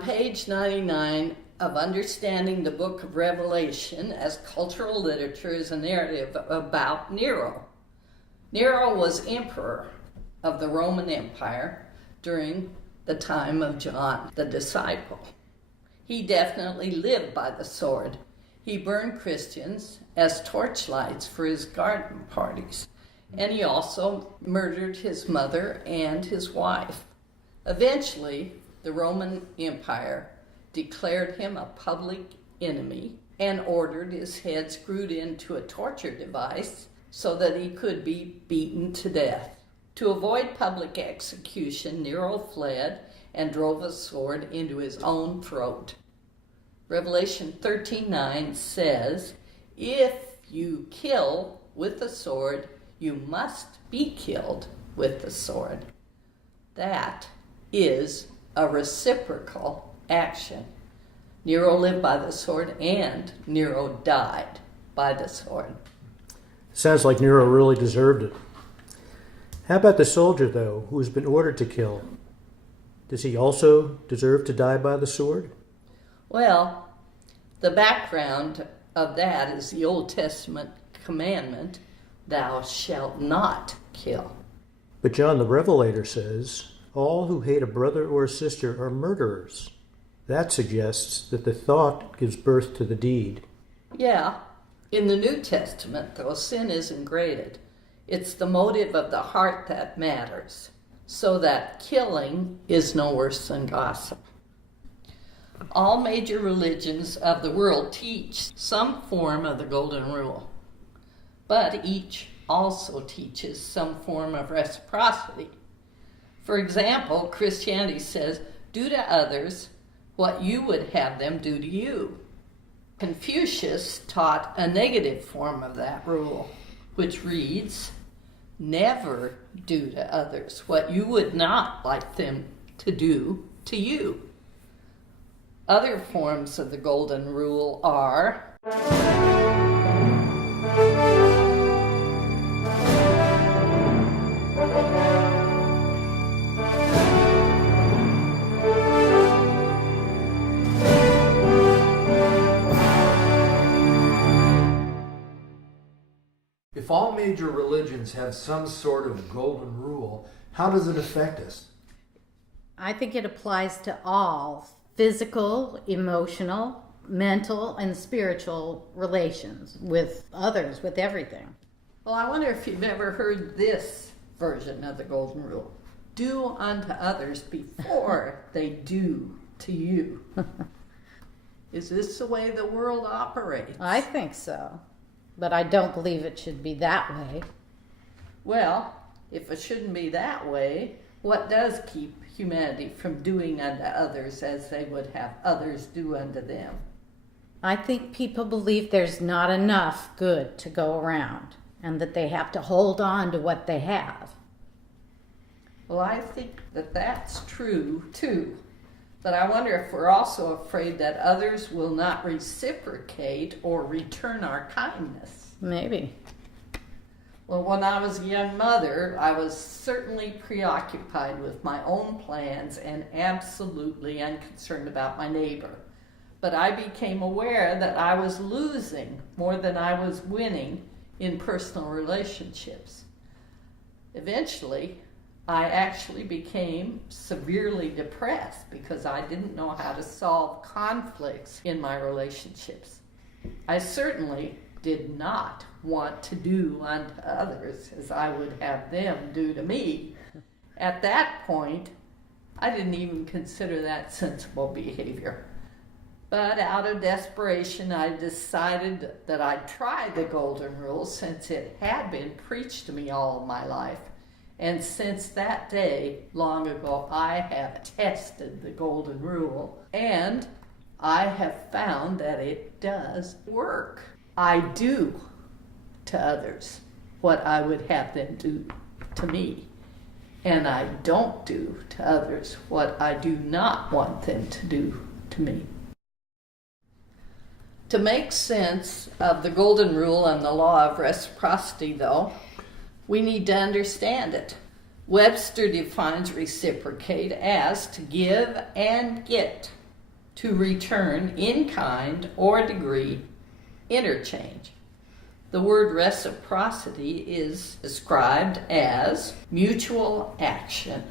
On page 99 of Understanding the Book of Revelation as Cultural Literature is a narrative about Nero. Nero was emperor of the Roman Empire during the time of John the disciple. He definitely lived by the sword. He burned Christians as torchlights for his garden parties, and he also murdered his mother and his wife. Eventually, the Roman Empire declared him a public enemy and ordered his head screwed into a torture device so that he could be beaten to death. To avoid public execution, Nero fled and drove a sword into his own throat. Revelation 13:9 says, "If you kill with the sword, you must be killed with the sword." That is a reciprocal action. Nero lived by the sword and Nero died by the sword. Sounds like Nero really deserved it. How about the soldier, though, who has been ordered to kill? Does he also deserve to die by the sword? Well, the background of that is the Old Testament commandment, "Thou shalt not kill." But John the Revelator says, all who hate a brother or a sister are murderers. That suggests that the thought gives birth to the deed. Yeah, in the New Testament, though, sin isn't graded. It's the motive of the heart that matters, so that killing is no worse than gossip. All major religions of the world teach some form of the Golden Rule, but each also teaches some form of reciprocity. For example, Christianity says, "Do to others what you would have them do to you." Confucius taught a negative form of that rule, which reads, "Never do to others what you would not like them to do to you." Other forms of the Golden Rule are If all major religions have some sort of golden rule, how does it affect us? I think it applies to all physical, emotional, mental, and spiritual relations with others, with everything. Well, I wonder if you've ever heard this version of the Golden Rule. Do unto others before they do to you. Is this the way the world operates? I think so, but I don't believe it should be that way. Well, if it shouldn't be that way, what does keep humanity from doing unto others as they would have others do unto them? I think people believe there's not enough good to go around and that they have to hold on to what they have. Well, I think that that's true too. But I wonder if we're also afraid that others will not reciprocate or return our kindness. Maybe. Well, when I was a young mother, I was certainly preoccupied with my own plans and absolutely unconcerned about my neighbor. But I became aware that I was losing more than I was winning in personal relationships. Eventually, I actually became severely depressed because I didn't know how to solve conflicts in my relationships. I certainly did not want to do unto others as I would have them do to me. At that point, I didn't even consider that sensible behavior. But out of desperation, I decided that I'd try the Golden Rule since it had been preached to me all of my life. And since that day, long ago, I have tested the Golden Rule, and I have found that it does work. I do to others what I would have them do to me, and I don't do to others what I do not want them to do to me. To make sense of the Golden Rule and the law of reciprocity, though, we need to understand it. Webster defines reciprocate as to give and get to return in kind or degree interchange. The word reciprocity is described as mutual action,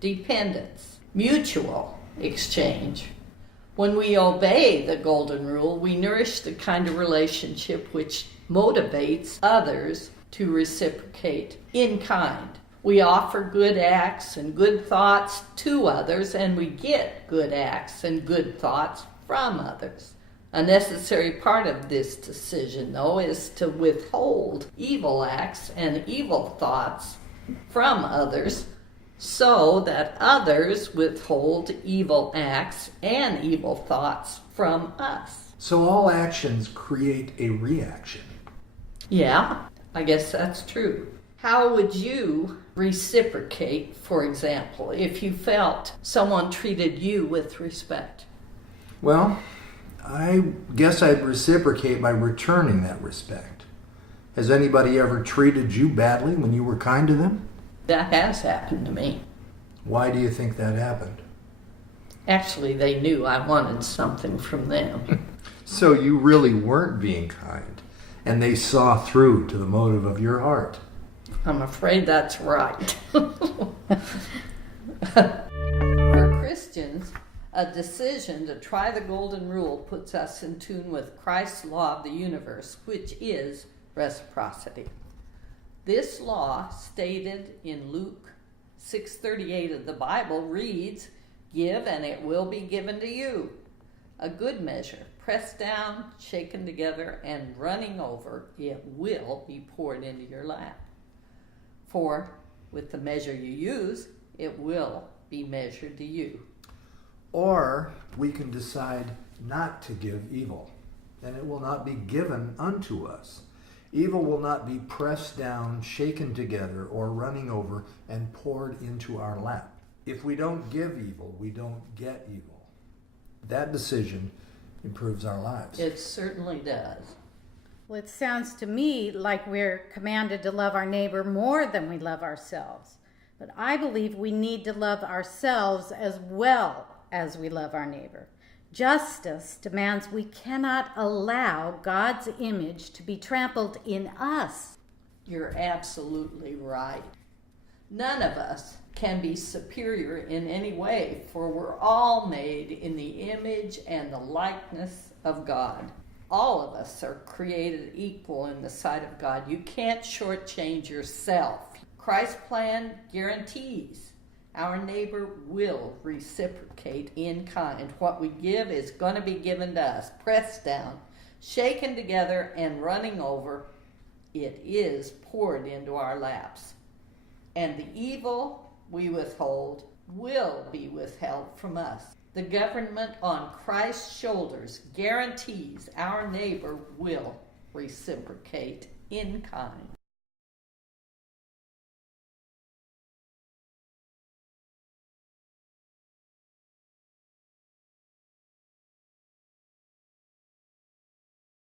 dependence, mutual exchange. When we obey the golden rule, we nourish the kind of relationship which motivates others to reciprocate in kind. We offer good acts and good thoughts to others, and we get good acts and good thoughts from others. A necessary part of this decision, though, is to withhold evil acts and evil thoughts from others so that others withhold evil acts and evil thoughts from us. So all actions create a reaction. Yeah, I guess that's true. How would you reciprocate, for example, if you felt someone treated you with respect? Well, I guess I'd reciprocate by returning that respect. Has anybody ever treated you badly when you were kind to them? That has happened to me. Why do you think that happened? Actually, they knew I wanted something from them. So you really weren't being kind, and they saw through to the motive of your heart. I'm afraid that's right. For Christians, a decision to try the golden rule puts us in tune with Christ's law of the universe, which is reciprocity. This law, stated in Luke 6:38 of the Bible, reads, "Give and it will be given to you. A good measure, pressed down, shaken together, and running over, it will be poured into your lap. For with the measure you use, it will be measured to you." Or we can decide not to give evil, and it will not be given unto us. Evil will not be pressed down, shaken together, or running over and poured into our lap. If we don't give evil, we don't get evil. That decision improves our lives. It certainly does. Well, it sounds to me like we're commanded to love our neighbor more than we love ourselves. But I believe we need to love ourselves as well as we love our neighbor. Justice demands we cannot allow God's image to be trampled in us. You're absolutely right. None of us can be superior in any way, for we're all made in the image and the likeness of God. All of us are created equal in the sight of God. You can't shortchange yourself. Christ's plan guarantees our neighbor will reciprocate in kind. What we give is going to be given to us, pressed down, shaken together, and running over. It is poured into our laps. And the evil we withhold will be withheld from us. The government on Christ's shoulders guarantees our neighbor will reciprocate in kind.